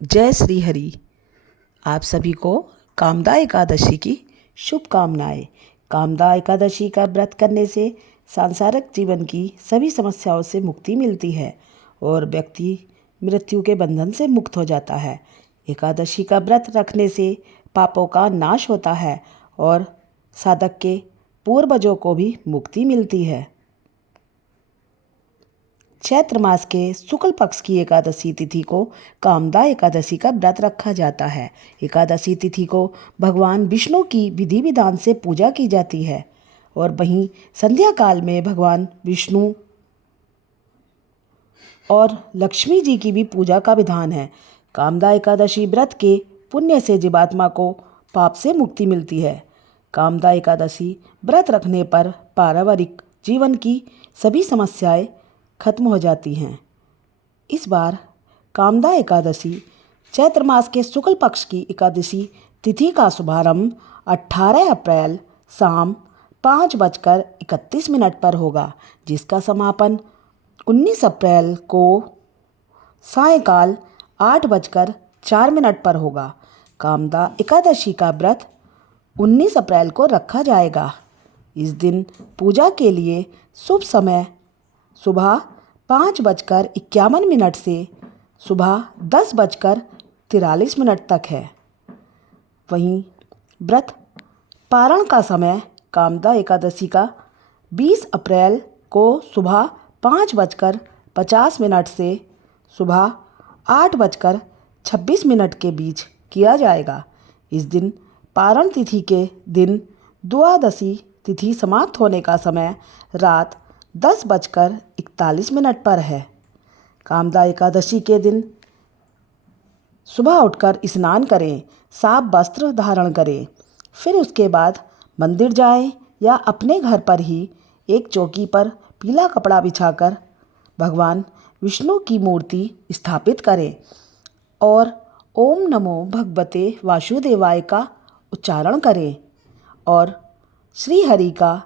जय श्री हरि। आप सभी को कामदा एकादशी की शुभकामनाएं। कामदा एकादशी का व्रत करने से सांसारिक जीवन की सभी समस्याओं से मुक्ति मिलती है और व्यक्ति मृत्यु के बंधन से मुक्त हो जाता है। एकादशी का व्रत रखने से पापों का नाश होता है और साधक के पूर्वजों को भी मुक्ति मिलती है। चैत्र मास के शुक्ल पक्ष की एकादशी तिथि को कामदा एकादशी का व्रत रखा जाता है। एकादशी तिथि को भगवान विष्णु की विधि विधान से पूजा की जाती है और वहीं संध्या काल में भगवान विष्णु और लक्ष्मी जी की भी पूजा का विधान है। कामदा एकादशी व्रत के पुण्य से जीवात्मा को पाप से मुक्ति मिलती है। कामदा एकादशी व्रत रखने पर पारिवारिक जीवन की सभी समस्याएं खत्म हो जाती हैं। इस बार कामदा एकादशी चैत्र मास के शुक्ल पक्ष की एकादशी तिथि का शुभारंभ 18 अप्रैल शाम 5:31 पर होगा, जिसका समापन 19 अप्रैल को सायंकाल 8:04 पर होगा। कामदा एकादशी का व्रत 19 अप्रैल को रखा जाएगा। इस दिन पूजा के लिए शुभ समय सुबह 5:51 से सुबह 10:43 तक है। वहीं व्रत पारण का समय कामदा एकादशी का 20 अप्रैल को सुबह 5:50 से सुबह 8:26 के बीच किया जाएगा। इस दिन पारण तिथि के दिन द्वादशी तिथि समाप्त होने का समय रात 10:41 पर है। कामदा एकादशी के दिन सुबह उठकर स्नान करें, साफ वस्त्र धारण करें, फिर उसके बाद मंदिर जाएं या अपने घर पर ही एक चौकी पर पीला कपड़ा बिछाकर भगवान विष्णु की मूर्ति स्थापित करें और ओम नमो भगवते वासुदेवाय का उच्चारण करें और श्री हरि का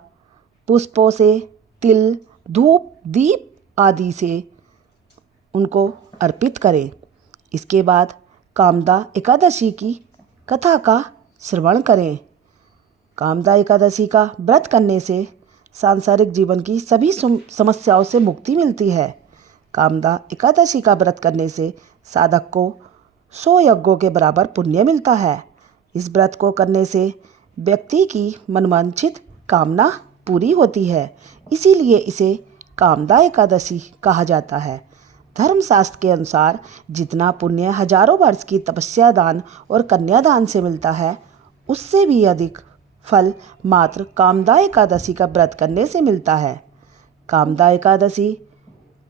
पुष्पों से, तिल, धूप, दीप आदि से उनको अर्पित करें। इसके बाद कामदा एकादशी की कथा का श्रवण करें। कामदा एकादशी का व्रत करने से सांसारिक जीवन की सभी समस्याओं से मुक्ति मिलती है। कामदा एकादशी का व्रत करने से साधक को 100 यज्ञों के बराबर पुण्य मिलता है। इस व्रत को करने से व्यक्ति की मनवांछित कामना पूरी होती है, इसीलिए इसे कामदा एकादशी कहा जाता है। धर्मशास्त्र के अनुसार जितना पुण्य हजारों वर्ष की तपस्या दान और कन्यादान से मिलता है, उससे भी अधिक फल मात्र कामदा एकादशी का व्रत करने से मिलता है। कामदा एकादशी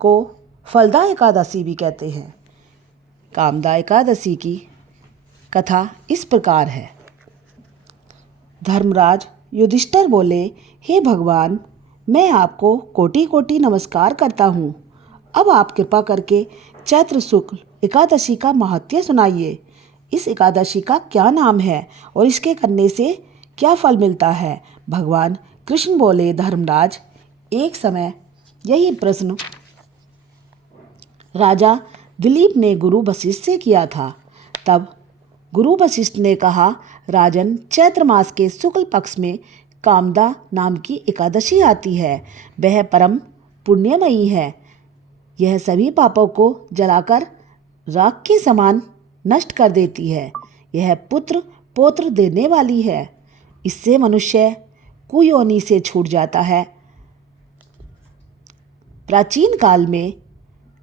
को फलदा एकादशी भी कहते हैं। कामदा एकादशी की कथा इस प्रकार है। धर्मराज युधिष्ठिर बोले, हे भगवान, मैं आपको कोटि कोटि नमस्कार करता हूँ। अब आप कृपा करके चैत्र शुक्ल एकादशी का महत्व सुनाइए। इस एकादशी का क्या नाम है और इसके करने से क्या फल मिलता है? भगवान कृष्ण बोले, धर्मराज, एक समय यही प्रश्न राजा दिलीप ने गुरु वशिष्ठ से किया था। तब गुरु वशिष्ठ ने कहा, राजन, चैत्र मास के शुक्ल पक्ष में कामदा नाम की एकादशी आती है। वह परम पुण्यमयी है। यह सभी पापों को जलाकर राख के समान नष्ट कर देती है। यह पुत्र पौत्र देने वाली है। इससे मनुष्य कुयोनि से छूट जाता है। प्राचीन काल में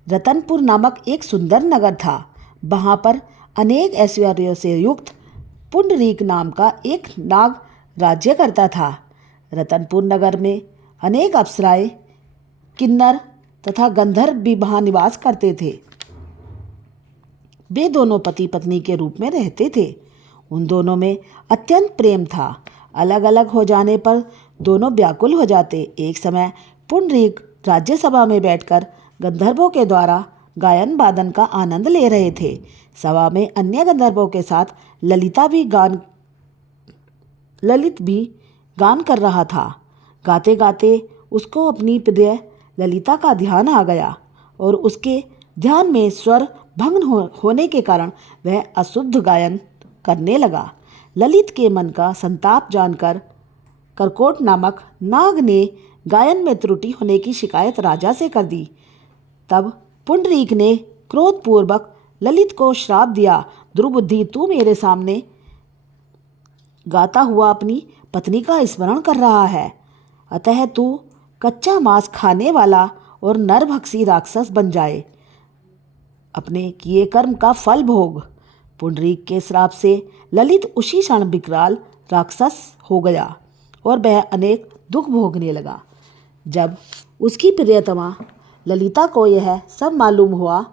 रतनपुर नामक एक सुंदर नगर था। वहाँ पर अनेक ऐश्वर्यों से युक्त पुंडरीक नाम का एक नाग राज्य करता था। रतनपुर नगर में अनेक अप्सराएं, किन्नर तथा गंधर्व भी वहाँ निवास करते थे। वे दोनों पति पत्नी के रूप में रहते थे। उन दोनों में अत्यंत प्रेम था। अलग अलग हो जाने पर दोनों व्याकुल हो जाते। एक समय पुंडरीक राज्यसभा में बैठकर गंधर्वों के द्वारा गायन वादन का आनंद ले रहे थे। सभा में अन्य गंधर्वों के साथ ललित भी गान कर रहा था। गाते गाते उसको अपनी प्रिय ललिता का ध्यान आ गया और उसके ध्यान में स्वर भंग होने के कारण वह अशुद्ध गायन करने लगा। ललित के मन का संताप जानकर करकोट नामक नाग ने गायन में त्रुटि होने की शिकायत राजा से कर दी। तब पुंडरीक ने क्रोधपूर्वक ललित को श्राप दिया, दुर्बुद्धि, तू मेरे सामने गाता हुआ अपनी पत्नी का स्मरण कर रहा है, अतः तू कच्चा मांस खाने वाला और नरभक्षी राक्षस बन जाए, अपने किए कर्म का फल भोग। पुंडरीक के श्राप से ललित उसी क्षण विकराल राक्षस हो गया और वह अनेक दुख भोगने लगा। जब उसकी प्रियतमा ललिता को यह सब मालूम हुआ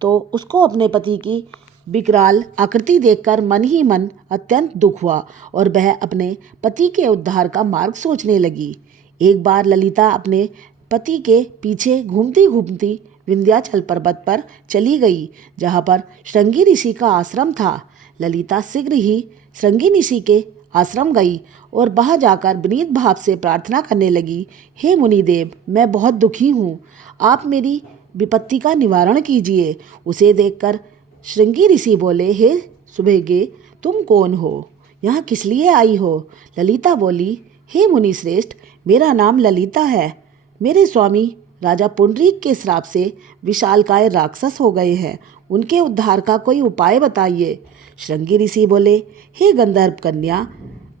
तो उसको अपने पति की विकराल आकृति देखकर मन ही मन अत्यंत दुख हुआ और वह अपने पति के उद्धार का मार्ग सोचने लगी। एक बार ललिता अपने पति के पीछे घूमती घूमती विंध्याचल पर्वत पर चली गई, जहाँ पर श्रृंगी ऋषि का आश्रम था। ललिता शीघ्र ही श्रृंगी ऋषि के आश्रम गई और वहाँ जाकर विनीत भाव से प्रार्थना करने लगी, हे मुनिदेव, मैं बहुत दुखी हूँ, आप मेरी विपत्ति का निवारण कीजिए। उसे देखकर श्रृंगी ऋषि बोले, हे सुभगे, तुम कौन हो, यहाँ किस लिए आई हो? ललिता बोली, हे मुनि श्रेष्ठ, मेरा नाम ललिता है। मेरे स्वामी राजा पुंडरीक के श्राप से विशालकाय राक्षस हो गए हैं, उनके उद्धार का कोई उपाय बताइए। श्रृंगी ऋषि बोले, हे गंधर्व कन्या,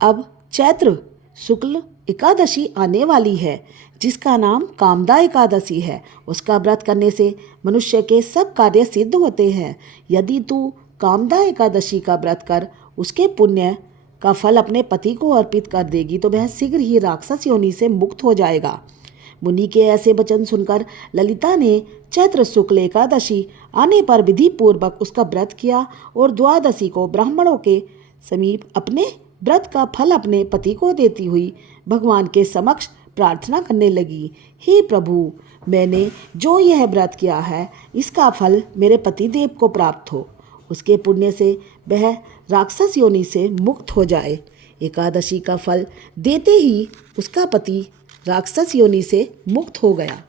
अब चैत्र शुक्ल एकादशी आने वाली है, जिसका नाम कामदा एकादशी है। उसका व्रत करने से मनुष्य के सब कार्य सिद्ध होते हैं। यदि तू कामदा एकादशी का व्रत कर उसके पुण्य का फल अपने पति को अर्पित कर देगी तो वह शीघ्र ही राक्षस योनि से मुक्त हो जाएगा। मुनि के ऐसे वचन सुनकर ललिता ने चैत्र शुक्ल एकादशी आने पर विधि पूर्वक उसका व्रत किया और द्वादशी को ब्राह्मणों के समीप अपने व्रत का फल अपने पति को देती हुई भगवान के समक्ष प्रार्थना करने लगी, हे प्रभु, मैंने जो यह व्रत किया है इसका फल मेरे पति देव को प्राप्त हो, उसके पुण्य से वह राक्षस योनि से मुक्त हो जाए। एकादशी का फल देते ही उसका पति राक्षस योनि से मुक्त हो गया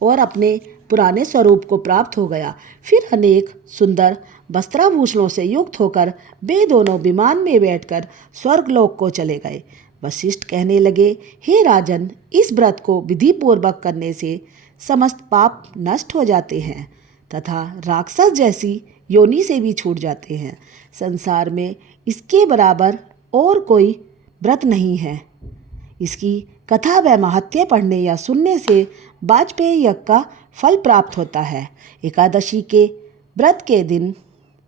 और अपने पुराने स्वरूप को प्राप्त हो गया। फिर अनेक सुंदर वस्त्राभूषणों से युक्त होकर वे दोनों विमान में बैठकर स्वर्गलोक को चले गए। वशिष्ठ कहने लगे, हे राजन, इस व्रत को विधि पूर्वक करने से समस्त पाप नष्ट हो जाते हैं तथा राक्षस जैसी योनि से भी छूट जाते हैं। संसार में इसके बराबर और कोई व्रत नहीं है। इसकी कथा व महत्य पढ़ने या सुनने से वाजपेयी यज्ञ का फल प्राप्त होता है। एकादशी के व्रत के दिन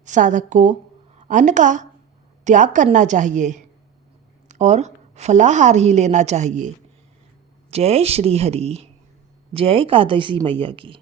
साधक को अन्न का त्याग करना चाहिए और फलाहार ही लेना चाहिए। जय श्री हरि, जय एकादशी मैया की।